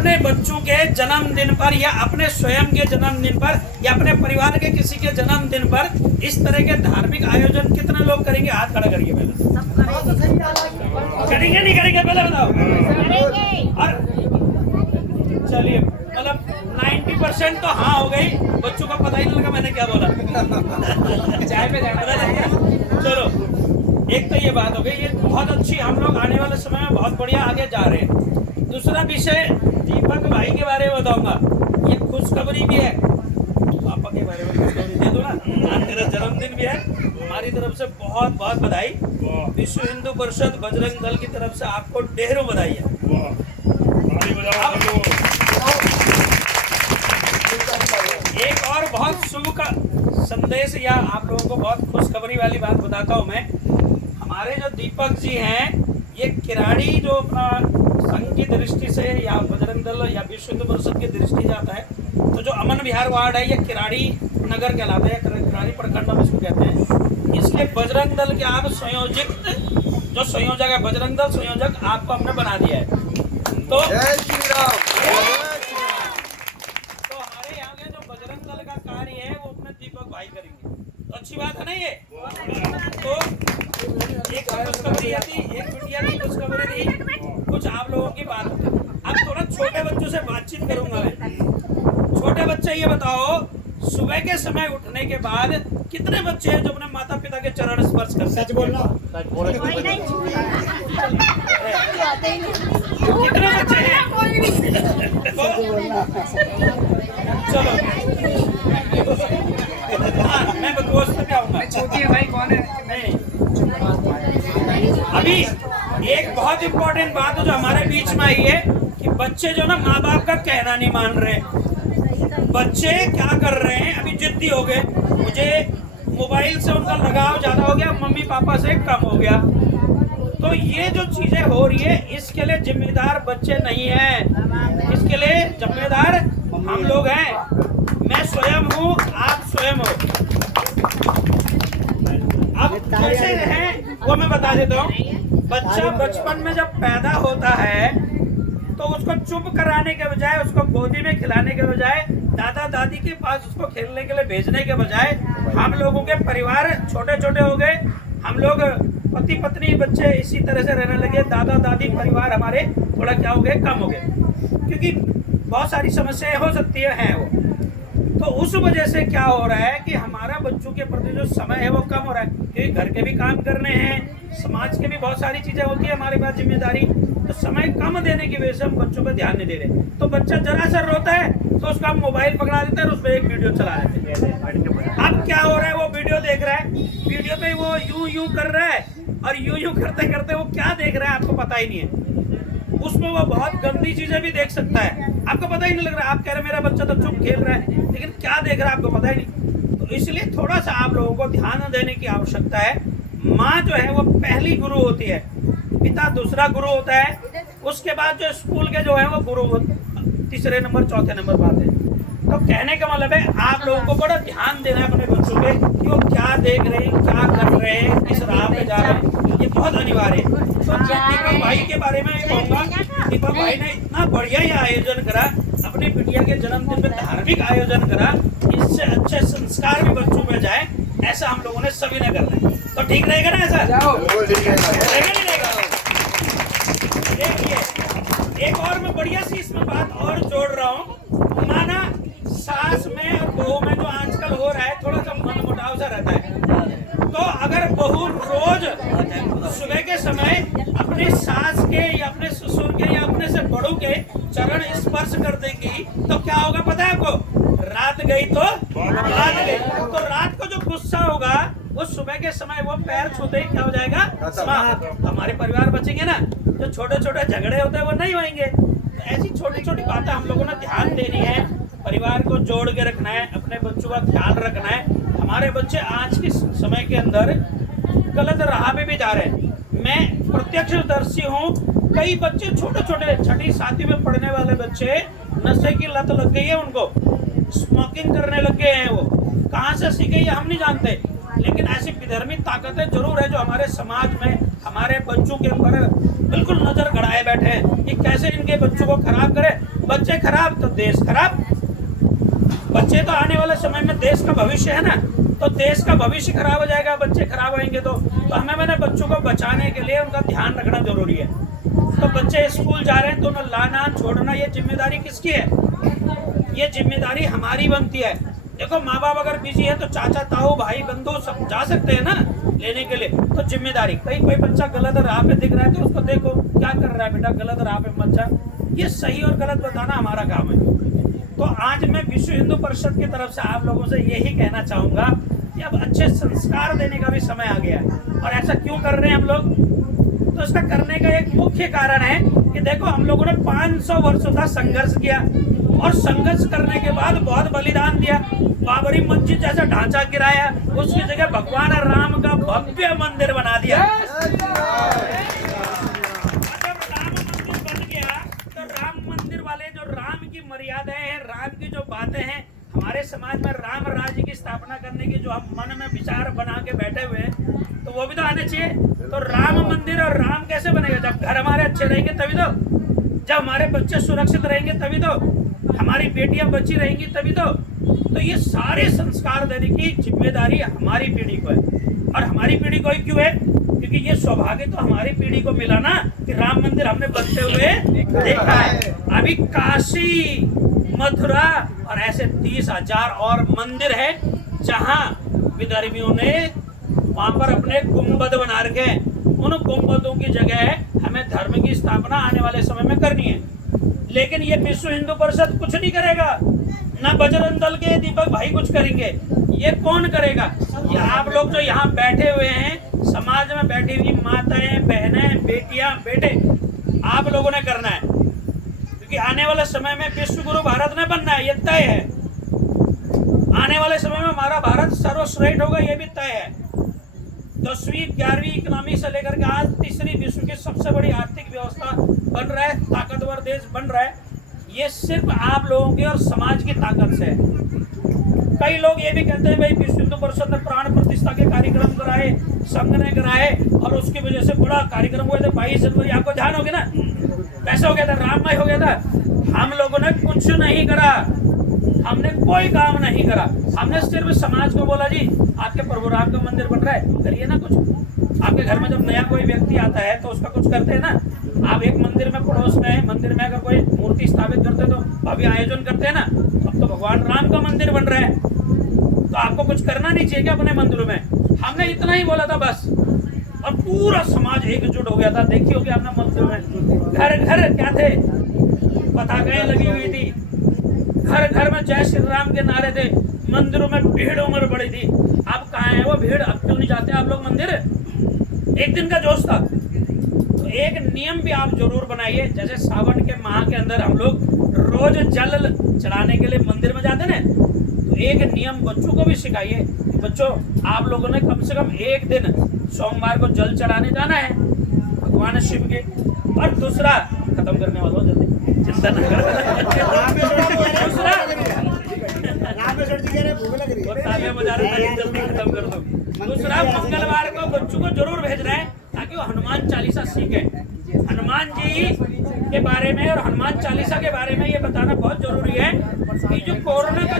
अपने बच्चों के जन्मदिन पर या अपने स्वयं के जन्मदिन पर या अपने परिवार के किसी के जन्मदिन पर इस तरह के धार्मिक आयोजन कितने लोग करेंगे? हाथ खड़ा करिए पहले। करेंगे नहीं करेंगे पहले बताओ। और चलिए मतलब 90% तो हाँ हो गई, बच्चों को पता ही नहीं लगा मैंने क्या बोला। चाय पे जाना। चलो एक तो ये बात हो गई, ये बहुत अच्छी, हम लोग आने वाले समय में बहुत बढ़िया आगे जा रहे हैं। दूसरा विषय दीपक भाई के बारे में बताऊंगा। ये खुशखबरी भी है, पापा के बारे में खुशखबरी दे दो ना, आज तेरा जन्मदिन भी है, हमारी तरफ से बहुत बहुत बधाई। विश्व हिंदू परिषद बजरंग दल की तरफ से आपको ढेरों बधाई है। एक और बहुत शुभ का संदेश या आप लोगों को बहुत खुशखबरी वाली बात बताता हूँ मैं। हमारे जो दीपक जी हैं, ये किराड़ी जो अपना संघ की दृष्टि से या बजरंग दल या विश्व हिंदू परिषद की दृष्टि जाता है, तो जो अमन विहार वार्ड है ये किराड़ी नगर कहलाता है, किराड़ी प्रखंड में इसको कहते हैं। इसके बजरंग दल के आप संयोजक, जो संयोजक है बजरंग दल संयोजक, आपको हमने बना दिया है। तो हमारे यहाँ के जो बजरंग दल का कार्य है वो अपने दीपक भाई करेंगे, तो अच्छी बात है ना ये। तो एक खुशखबरी आती, एक बिटिया की खुशखबरी थी, कुछ आप लोगों की बात। अब थोड़ा छोटे बच्चों से बातचीत करूंगा मैं। छोटे बच्चे ये बताओ, सुबह के समय उठने के बाद कितने बच्चे हैं जो अपने माता पिता के चरण स्पर्श करते हैं? सच बोलना। कितने बच्चे हैं? चलो हाँ, मैं बतौर पे आऊंगा। छोटी भाई कौन है? नहीं, अभी एक बहुत इम्पोर्टेंट बात जो हमारे बीच में आई है कि बच्चे जो ना माँ बाप का कहना नहीं मान रहे। बच्चे क्या कर रहे हैं, अभी जिद्दी हो गए, मुझे मोबाइल से उनका लगाव ज्यादा हो गया, मम्मी पापा से कम हो गया। तो ये जो चीजें हो रही है, इसके लिए जिम्मेदार बच्चे नहीं हैं, इसके लिए जिम्मेदार हम लोग हैं। मैं स्वयं हूँ, आप स्वयं हो। अब कैसे हैं वो मैं बता देता हूँ। बच्चा बचपन में जब पैदा होता है तो उसको चुप कराने के बजाय, उसको गोदी में खिलाने के बजाय, दादा दादी के पास उसको खेलने के लिए भेजने के बजाय, हम लोगों के परिवार छोटे छोटे हो गए, हम लोग पति पत्नी बच्चे इसी तरह से रहने लगे, दादा दादी परिवार हमारे थोड़ा क्या हो गए, कम हो गए, क्योंकि बहुत सारी समस्याएं हो सकती है वो। तो उस वजह से क्या हो रहा है कि हमारा बच्चों के प्रति जो समय है वो कम हो रहा है, क्योंकि घर के भी काम करने हैं, समाज के भी बहुत सारी चीजें होती है हमारे पास जिम्मेदारी, तो समय कम देने की वजह से हम बच्चों पर ध्यान नहीं दे रहे। तो बच्चा जरा सा रोता है तो उसका हम मोबाइल पकड़ा देते हैं और उसमें एक वीडियो चला देते हैं। अब क्या हो रहा है, वो वीडियो देख रहा है, वीडियो पे वो यूं कर रहा है और यूं करते करते वो क्या देख रहा है आपको पता ही नहीं है। उसमें वो बहुत गंदी चीजें भी देख सकता है, आपको पता ही नहीं लग रहा। आप कह रहे मेरा बच्चा तो चुप खेल रहा है, लेकिन क्या देख रहा है आपको पता ही नहीं। तो इसलिए थोड़ा सा आप लोगों को ध्यान देने की आवश्यकता है। माँ जो है वो पहली गुरु होती है, पिता दूसरा गुरु होता है, उसके बाद जो स्कूल के जो है वो गुरु तीसरे नंबर चौथे नंबर पर आते हैं। तो कहने का मतलब है आप लोगों को बड़ा ध्यान देना है अपने बच्चों पे कि वो क्या देख रहे हैं, क्या कर रहे हैं, किस राह पे जा रहे हैं, ये बहुत अनिवार्य है। तो दीपक भाई के बारे में कहूँगा, दीपक भाई ने इतना बढ़िया ये आयोजन करा, अपनी बिटिया के जन्मदिन में धार्मिक आयोजन करा, इससे अच्छे संस्कार भी बच्चों में जाए, ऐसा हम लोगों ने सभी ने करना है। तो ठीक रहेगा ना ऐसा? एक और मैं बढ़िया सी इसमें बात और जोड़ रहा हूँ। माना सास में और बहू में जो आजकल हो रहा है, थोड़ा सा मनमुटाव सा रहता है। तो अगर बहू रोज सुबह के समय अपने सास के या अपने ससुर के या अपने से बड़ों के चरण स्पर्श कर देगी तो क्या होगा पता है आपको? रात गई तो रात गई। तो रात को जो गुस्सा होगा वो सुबह के समय वो पैर छूते ही क्या हो जाएगा, समाप्त। हमारे परिवार बचेंगे ना, जो छोटे छोटे झगड़े होते हैं वो नहीं होंगे। तो ऐसी छोटी छोटी बातें हम लोगों ने ध्यान देनी है, परिवार को जोड़ के रखना है, अपने बच्चों का ख्याल रखना है। हमारे बच्चे आज के समय के अंदर गलत राह पे भी जा रहे हैं। मैं प्रत्यक्षदर्शी हूँ, कई बच्चे छोटे छोटे 6ठी 7वीं में पढ़ने वाले बच्चे नशे की लत लग गई है, उनको स्मोकिंग करने लग गए हैं। वो कहाँ से सीखे ये हम नहीं जानते, लेकिन ऐसी विधर्मी ताकतें जरूर है जो हमारे समाज में हमारे बच्चों के ऊपर बिल्कुल नजर गड़ाए बैठे हैं कि कैसे इनके बच्चों को खराब करे। बच्चे खराब तो देश खराब। बच्चे तो आने वाले समय में देश का भविष्य है ना, तो देश का भविष्य खराब हो जाएगा, बच्चे खराब होंगे तो हमें मैंने बच्चों को बचाने के लिए उनका ध्यान रखना जरूरी है। तो बच्चे स्कूल जा रहे हैं तो उन्हें लाना छोड़ना ये जिम्मेदारी किसकी है? ये जिम्मेदारी हमारी बनती है। देखो माँ बाप अगर बिजी है तो चाचा ताऊ भाई बंधु सब जा सकते हैं ना लेने के लिए, तो जिम्मेदारी। कहीं कोई बच्चा गलत राह पे दिख रहा है तो उसको देखो क्या कर रहा है बेटा, गलत राह पे मत जा। ये सही और गलत बताना हमारा काम है। तो आज मैं विश्व हिंदू परिषद की तरफ से आप लोगों से यही कहना चाहूंगा कि अब अच्छे संस्कार देने का भी समय आ गया है। और ऐसा क्यों कर रहे हैं हम लोग? तो इसका करने का एक मुख्य कारण है कि देखो हम लोगों ने 500 वर्षों का संघर्ष किया और संघर्ष करने के बाद बहुत बलिदान दिया। बाबरी मस्जिद जैसा ढांचा गिराया, उसकी जगह भगवान राम का भव्य मंदिर बना दिया। जब राम मंदिर बन गया तो राम मंदिर वाले जो राम की मर्यादाएं हैं, राम की जो बातें हैं, हमारे समाज में राम राज्य की स्थापना करने की जो हम मन में विचार बना के बैठे हुए हैं, तो वो भी तो आने चाहिए। तो राम मंदिर और राम कैसे बनेगा? जब घर हमारे अच्छे रहेंगे तभी तो, जब हमारे बच्चे सुरक्षित रहेंगे तभी तो, हमारी बेटियां बची रहेंगी तभी तो। तो ये सारे संस्कार देने की जिम्मेदारी हमारी पीढ़ी को है। और हमारी पीढ़ी को ही क्यों है? क्योंकि ये सौभाग्य तो हमारी पीढ़ी को मिला ना कि राम मंदिर हमने बनते हुए देखा है। अभी काशी, मथुरा और ऐसे 30,000 और मंदिर है जहां विदर्भियों ने वहां पर अपने गुंबद बना रखे हैं। उन गुंबदों की जगह हमें धर्म की स्थापना आने वाले समय में करनी है। लेकिन ये विश्व हिंदू परिषद कुछ नहीं करेगा, ना बजरंग दल के दीपक भाई कुछ करेंगे। ये कौन करेगा? ये आप लोग जो यहाँ बैठे हुए हैं, समाज में बैठी हुई माताएं, बहनें, बेटियां, बेटे, आप लोगों ने करना है। क्योंकि आने वाले समय में विश्व गुरु भारत में बनना है, ये तय है। आने वाले समय में हमारा भारत सर्वश्रेष्ठ होगा, ये भी तय है। 10वीं 11वीं इकोनॉमी से लेकर के आज तीसरी विश्व की सबसे बड़ी आर्थिक व्यवस्था बन रहा है, ताकतवर देश बन रहा है। ये सिर्फ आप लोगों की और समाज की ताकत से है। कई लोग ये भी कहते हैं भाई विश्व हिंदू परिषद ने प्राण प्रतिष्ठा के कार्यक्रम कराए, संघ ने कराए और उसकी वजह से बड़ा कार्यक्रम हुए थे 22 जनवरी। आपको ध्यान हो गया ना कैसे हो गया था? राममय हो गया था। हम लोगों ने कुछ नहीं करा, हमने कोई काम नहीं करा। हमने सिर्फ समाज को बोला जी आपके प्रभु राम का मंदिर बन रहा है, करिए ना कुछ। आपके घर में जब नया कोई व्यक्ति आता है तो उसका कुछ करते हैं ना। आप एक मंदिर में पड़ोस में मंदिर में अगर कोई मूर्ति स्थापित करते हैं तो भव्य आयोजन करते हैं ना। अब तो भगवान राम का मंदिर बन रहा है तो आपको कुछ करना नहीं चाहिए क्या अपने मंदिरों में? हमने इतना ही बोला था बस, और पूरा समाज एकजुट हो गया था। देखिए हो गया आपने मंदिर में घर घर क्या थे, पताकाएं लगी हुई थी, घर घर में जय श्री राम के नारे थे, मंदिरों में भीड़ उमड़ पड़ी थी। अब कहाँ है वो भीड़? अब क्यों नहीं जाते आप लोग मंदिर? एक दिन का जोश था। तो एक नियम भी आप जरूर बनाइए, जैसे सावन के माह के अंदर हम लोग रोज जल चढ़ाने के लिए मंदिर में जाते ना, तो एक नियम बच्चों को भी सिखाइए। बच्चों आप लोगों ने कम से कम एक दिन सोमवार को जल चढ़ाने जाना है भगवान शिव के। और दूसरा खत्म करने वालों जल्दी चिंता न करो। दूसरा जल्दी खत्म कर दो। दूसरा मंगलवार को बच्चों को जरूर भेजना है ताकि वो हनुमान चालीसा सीखे। हनुमान जी के बारे में और हनुमान चालीसा के बारे में ये बताना बहुत जरूरी है कि जो कोरोना का